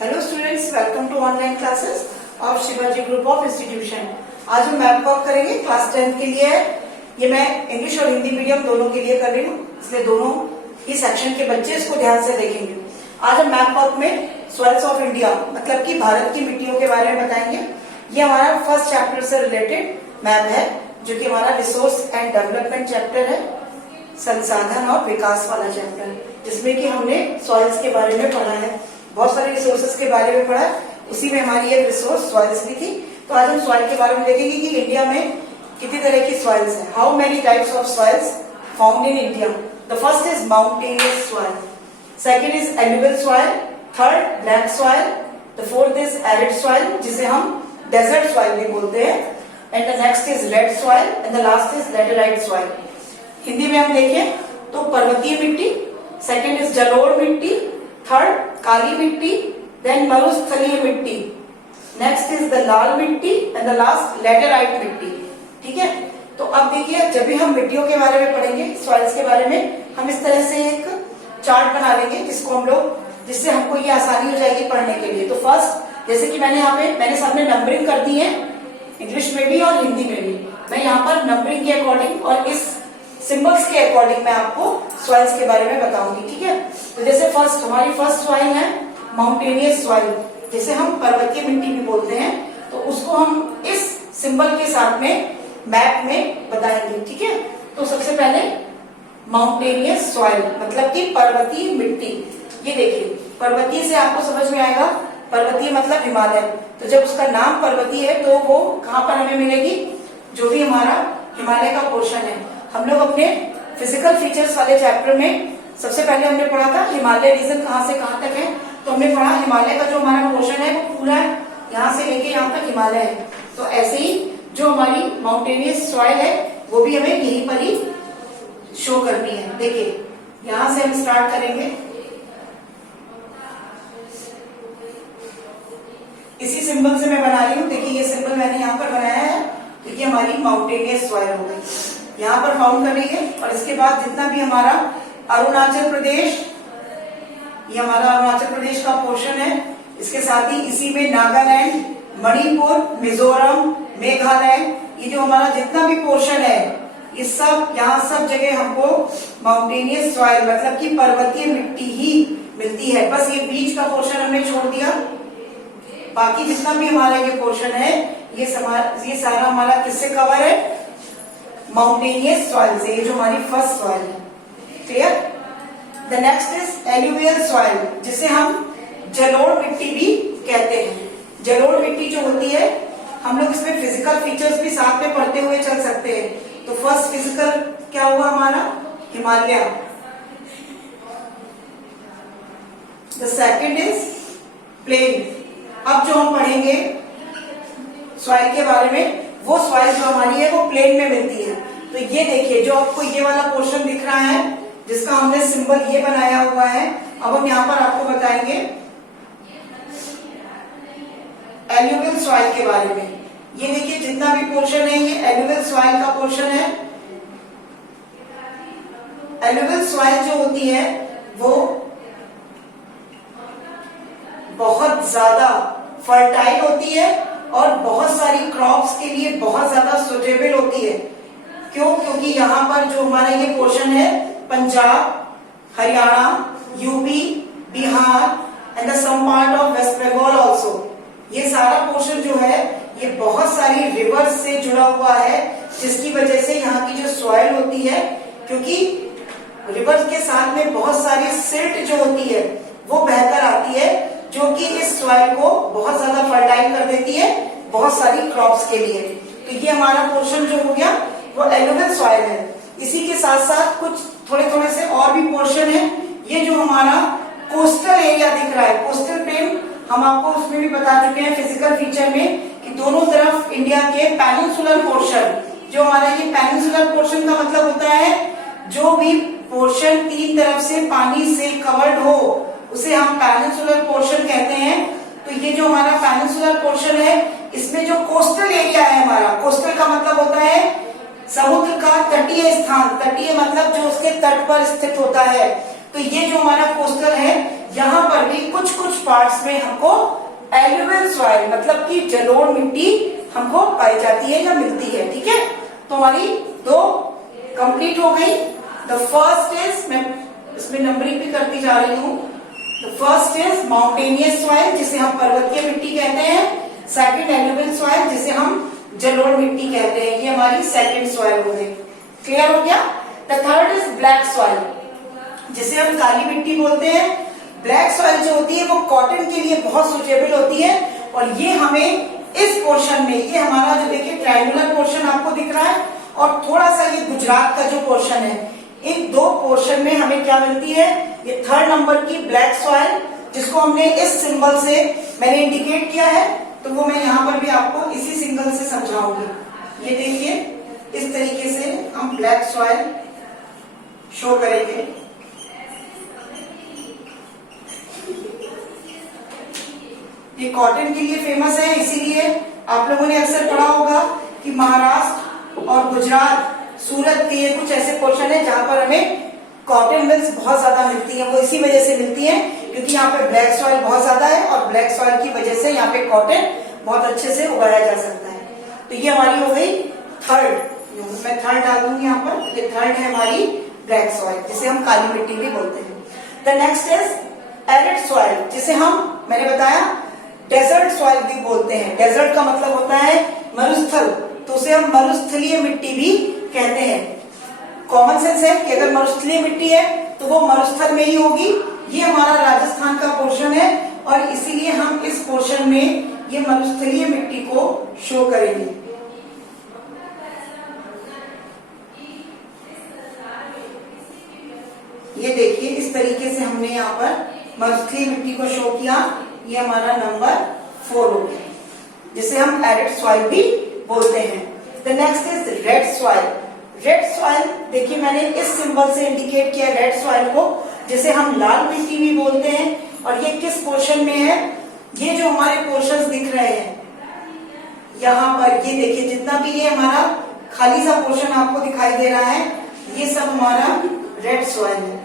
Hello students, welcome to online classes of Shivaji group of institution. आज हम math work करेंगे, class 10 के लिए है। ये मैं इंग्लिश और हिंदी मीडियम दोनों के लिए कर रही हूँ, इसलिए दोनों ही सेक्शन के बच्चे इसको ध्यान से देखेंगे। आज हम मैथ वर्क में सॉइल्स ऑफ इंडिया मतलब कि भारत की मिट्टियों के बारे में बताएंगे। ये हमारा फर्स्ट चैप्टर से रिलेटेड मैथ है, जो कि हमारा रिसोर्स एंड डेवलपमेंट चैप्टर है, संसाधन और विकास वाला चैप्टर, जिसमें कि हमने सॉइल्स के बारे में पढ़ा है, बहुत सारे रिसोर्सेज के बारे में पढ़ा। उसी में हमारी एक रिसोर्स सॉइल्स भी थी। तो आज हम सॉइल के बारे में देखेंगे कि इंडिया में कितनी तरह की सॉइल्स है। How many types of soils found in India. The first is mountainous soil, second is alluvial soil, third black soil, the fourth is arid soil जिसे हम डेजर्ट सॉइल भी बोलते हैं, and the next is red soil, and the last is laterite soil. Hindi में हम देखें तो पर्वतीय मिट्टी, सेकंड इज जलोढ़ मिट्टी, थर्ड काली मिट्टी, देन मरुस्थलीय मिट्टी, नेक्स्ट इज द लाल मिट्टी, एंड द लास्ट लेटेराइट मिट्टी। ठीक है, तो अब देखिए, जब भी हम मिट्टियों के बारे में पढ़ेंगे, सॉइल्स के बारे में, हम इस तरह से एक चार्ट बना लेंगे जिसको हम लोग, जिससे हमको ये आसानी हो जाएगी पढ़ने के लिए। तो फर्स्ट, जैसे कि मैंने सामने नंबरिंग कर दी है, इंग्लिश में भी और हिंदी में भी। मैं यहाँ पर नंबरिंग के अकॉर्डिंग और इस सिंबल्स के अकॉर्डिंग मैं आपको सॉइल्स के बारे में बताऊंगी। ठीक है, तो जैसे फर्स्ट, हमारी फर्स्ट सॉइल है माउंटेनियस सॉइल, जिसे हम पर्वतीय मिट्टी भी बोलते हैं। तो उसको हम इस सिंबल के साथ में मैप में बताएंगे। ठीक है, तो सबसे पहले माउंटेनियस सॉइल मतलब कि पर्वतीय मिट्टी। ये देखिए, पर्वतीय से आपको समझ में आएगा, पर्वतीय मतलब हिमालय। तो जब उसका नाम पर्वतीय है तो वो कहाँ पर हमें मिलेगी, जो भी हमारा हिमालय का पोर्शन है। हम लोग अपने फिजिकल फीचर्स वाले चैप्टर में सबसे पहले हमने पढ़ा था हिमालय रीजन कहाँ से कहाँ तक है। तो हमने पढ़ा हिमालय का जो हमारा पोर्शन है वो पूरा यहाँ से लेके यहाँ तक हिमालय है। तो ऐसे ही जो हमारी माउंटेनियस सॉइल है वो भी हमें यहीं पर ही शो करनी है। देखिए, यहाँ से हम स्टार्ट करेंगे, इसी सिंबल से मैं बना रही हूँ। देखिए, ये सिंबल मैंने यहाँ पर बनाया है, तो ये हमारी माउंटेनियस सॉइल हो गई, यहाँ पर फाउंड कर रही है। और इसके बाद जितना भी हमारा अरुणाचल प्रदेश, ये हमारा अरुणाचल प्रदेश का पोर्शन है, इसके साथ ही इसी में नागालैंड, मणिपुर, मिजोरम, मेघालय, ये जो हमारा जितना भी पोर्शन है, ये सब, यहाँ सब जगह हमको माउंटेनियस सॉइल मतलब कि पर्वतीय मिट्टी ही मिलती है। बस ये बीच का पोर्शन हमने छोड़ दिया, बाकी जितना भी हमारा ये पोर्शन है ये सारा हमारा किससे कवर है, माउंटेनियस सॉइल से। ये जो हमारी फर्स्ट सॉइल है, clear. The next is alluvial soil, जिसे हम जलोढ़ मिट्टी भी कहते हैं। जलोढ़ मिट्टी जो होती है, हम लोग इसमें फिजिकल फीचर्स भी साथ में पढ़ते हुए चल सकते हैं। तो फर्स्ट फिजिकल क्या हुआ हमारा, Himalaya. The second is plain. अब जो हम पढ़ेंगे सॉइल के बारे में, वो सॉइल जो हमारी है वो प्लेन में मिलती है। तो ये देखिए, जो आपको ये वाला पोर्शन दिख रहा है जिसका हमने सिंबल ये बनाया हुआ है, अब हम यहाँ पर आपको बताएंगे एलुवियल सॉइल के बारे में। ये देखिए, जितना भी पोर्शन है ये एलुवियल सॉइल का पोर्शन है। एलुवियल सॉइल जो होती है वो बहुत ज्यादा फर्टाइल होती है और बहुत सारी क्रॉप्स के लिए बहुत ज्यादा सुटेबल होती है। क्यों? क्योंकि यहाँ पर जो हमारा ये पोर्शन है, Punjab, Haryana, UP, Bihar and the some part of West Bengal also, ये सारा पोर्शन जो है ये बहुत सारी रिवर्स से जुड़ा हुआ है, जिसकी वजह से यहाँ की जो सॉइल होती है, क्योंकि रिवर्स के साथ में बहुत सारी सिल्ट जो होती है वो बहकर आती है, जो कि इस सॉइल को बहुत ज्यादा फर्टाइल कर देती है बहुत सारी क्रॉप्स के लिए। तो ये हमारा पोर्शन जो हो गया वो एलुवियल सॉइल है। इसी के साथ साथ कुछ थोड़े से और भी पोर्शन है। ये जो हमारा कोस्टल एरिया दिख रहा है, कोस्टल प्लेन, हम आपको उसमें भी बता चुके हैं फिजिकल फीचर में कि दोनों तरफ इंडिया के पेनिनसुलर पोर्शन, जो हमारा ये पेनिनसुलर पोर्शन का मतलब होता है जो भी पोर्शन तीन तरफ से पानी से कवर्ड हो उसे हम पेनिनसुलर पोर्शन कहते हैं। तो ये जो हमारा पेनिनसुलर पोर्शन है, इसमें जो कोस्टल एरिया है हमारा, कोस्टल का मतलब होता है समुद्र का तटीय स्थान, तटीय मतलब जो उसके तट पर स्थित होता है। तो ये जो हमारा कोस्टल है, यहाँ पर भी कुछ कुछ पार्ट्स में हमको एल्यूवियल सॉइल मतलब कि जलोढ़ मिट्टी हमको पाई जाती है या मिलती है। ठीक है, तो हमारी दो कंप्लीट हो गई। द फर्स्ट इज, मैं इसमें नंबरिंग भी करती जा रही हूँ। The first is mountainous soil जिसे हम पर्वतीय मिट्टी कहते हैं। सेकंड एल्यूवियल सॉइल जिसे हम जलोढ़ मिट्टी कहते हैं। ये हमारी सेकंड सॉइल हो गई। क्लियर हो गया। The third is black soil जिसे हम काली मिट्टी बोलते हैं। ब्लैक सॉइल जो होती है वो कॉटन के लिए बहुत सुटेबल होती है और ये हमें इस पोर्शन में, ये हमारा जो देखिए ट्रायंगुलर पोर्शन आपको दिख रहा है और थोड़ा सा ये गुजरात का जो पोर्शन है, इन दो पोर्शन में हमें क्या मिलती है, ये थर्ड नंबर की ब्लैक सॉइल जिसको हमने इस सिंबल से मैंने इंडिकेट किया है। तो वो मैं यहाँ पर भी आपको इसी सिंबल से समझाऊंगी। ये देखिए इस तरीके से हम ब्लैक सॉइल शो करेंगे। ये कॉटन के लिए फेमस है, इसीलिए आप लोगों ने अक्सर पढ़ा होगा कि महाराष्ट्र और गुजरात, सूरत के ये कुछ ऐसे पोर्शन है जहां पर हमें कॉटन मिल्स बहुत ज्यादा मिलती है। वो इसी वजह से मिलती है क्योंकि यहाँ पे ब्लैक सॉइल बहुत ज्यादा है और ब्लैक सॉइल की वजह से यहाँ पे कॉटन बहुत अच्छे से उगाया जा सकता है। तो ये हमारी हो गई थर्ड, मैं थर्ड डाल दूंगी यहाँ पर। ये थर्ड है हमारी ब्लैक सॉइल जिसे हम काली मिट्टी भी बोलते हैं। The next is arid soil जिसे हम, मैंने बताया, डेजर्ट सॉइल भी बोलते हैं। डेजर्ट का मतलब होता है मरुस्थल, तो उसे हम मरुस्थलीय मिट्टी भी कहते हैं। कॉमन सेंस है कि अगर मरुस्थलीय मिट्टी है तो वो मरुस्थल में ही होगी। ये हमारा राजस्थान का पोर्शन है और इसीलिए हम इस पोर्शन में ये मरुस्थलीय मिट्टी को शो करेंगे। ये देखिए इस तरीके से हमने यहाँ पर मरुस्थलीय मिट्टी को शो किया। ये हमारा नंबर 4 हो गया जिसे हम एरिड सॉइल भी बोलते हैं। The next is red soil. Red soil देखिए मैंने इस सिंबल से इंडिकेट किया रेड सॉइल को, जिसे हम लाल मिट्टी भी बोलते हैं। और ये किस पोर्शन में है, ये जो हमारे पोर्शंस दिख रहे हैं यहाँ पर, ये देखिए जितना भी ये हमारा खाली सा पोर्शन आपको दिखाई दे रहा है, ये सब हमारा रेड सॉइल है।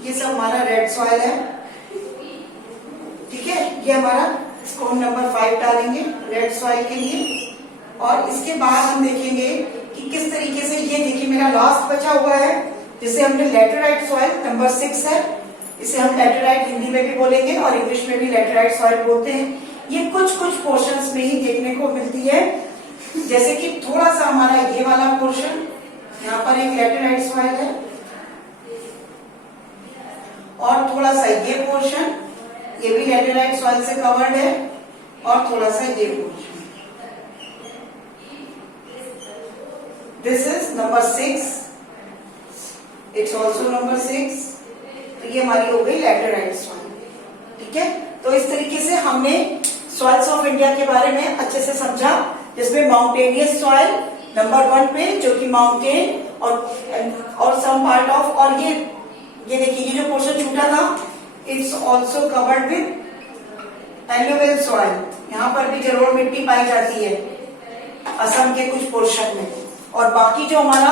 ये सब हमारा रेड सॉइल है। ठीक है, ये हमारा, इसको हम नंबर 5 डालेंगे रेड सॉइल के लिए। और इसके बाद हम देखेंगे कि किस तरीके से, ये देखिए मेरा लास्ट बचा हुआ है जिसे हमने लैटेराइट सॉइल नंबर 6 है। इसे हम लैटेराइट हिंदी में भी बोलेंगे और इंग्लिश में भी लैटेराइट सॉइल बोलते हैं। ये कुछ कुछ पोर्शंस में ही देखने को मिलती है, जैसे कि थोड़ा सा हमारा ये वाला पोर्शन, यहाँ पर एक लैटेराइट सॉइल है और थोड़ा सा ये पोर्शन, ये भी लैटेराइट सॉइल से कवर्ड है और थोड़ा सा ये portion. This is number 6, it's also number 6। तो ये हमारी हो गई लैटेराइट सॉइल। ठीक है, तो इस तरीके से हमने सॉइल्स ऑफ इंडिया के बारे में अच्छे से समझा, जिसमें माउंटेनियस सॉइल नंबर 1 पे जो कि माउंटेन और सम पार्ट ऑफ, और ये देखिए ये जो पोर्शन छूटा था, it's also covered with alluvial soil. यहाँ पर भी जलोढ़ मिट्टी पाई जाती है असम के कुछ पोर्शन में। और बाकी जो हमारा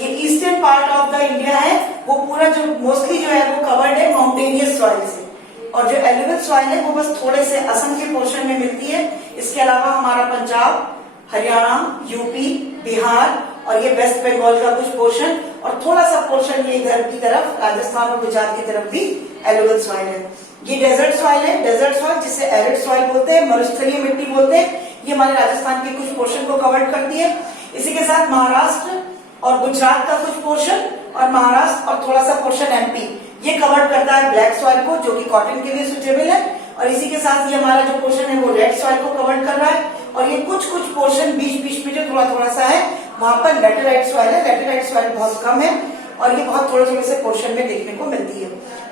ये eastern part of the India है, वो पूरा जो मोस्टली जो है वो कवर्ड है माउंटेनियस सॉइल से। और जो एल्यूवियल सॉइल है वो बस थोड़े से असम के पोर्शन में मिलती है। इसके अलावा हमारा पंजाब, हरियाणा, यूपी, बिहार और ये वेस्ट बंगाल का कुछ पोर्शन और थोड़ा सा पोर्शन ये इधर की तरफ राजस्थान और गुजरात की तरफ भी एल्यूवियल सॉइल है। ये डेजर्ट सॉइल है, डेजर्ट सॉइल जिसे एरिड सॉइल बोलते हैं, मरुस्थलीय मिट्टी बोलते हैं। ये हमारे राजस्थान के कुछ पोर्शन को कवर करती है। इसी के साथ महाराष्ट्र और गुजरात का कुछ पोर्शन और महाराष्ट्र और थोड़ा सा पोर्शन एमपी, ये कवर करता है ब्लैक सॉइल को, जो कि कॉटन के लिए सुटेबल है। और इसी के साथ ये हमारा जो पोर्शन है वो रेड सॉइल को कवर कर रहा है। और ये कुछ कुछ पोर्शन बीच बीच में जो थोड़ा थोड़ा सा है, वहां पर लैटेराइट सॉइल है। लैटेराइट सॉइल बहुत कम है और ये बहुत थोड़े थोड़े से पोर्शन में देखने को मिलती है।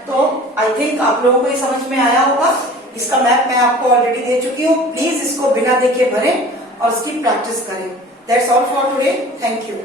तो आई थिंक आप लोगों को ये समझ में आया होगा। इसका मैप मैं आपको ऑलरेडी दे चुकी हूँ, प्लीज इसको बिना देखे भरें और इसकी प्रैक्टिस करें। That's all for today, thank you.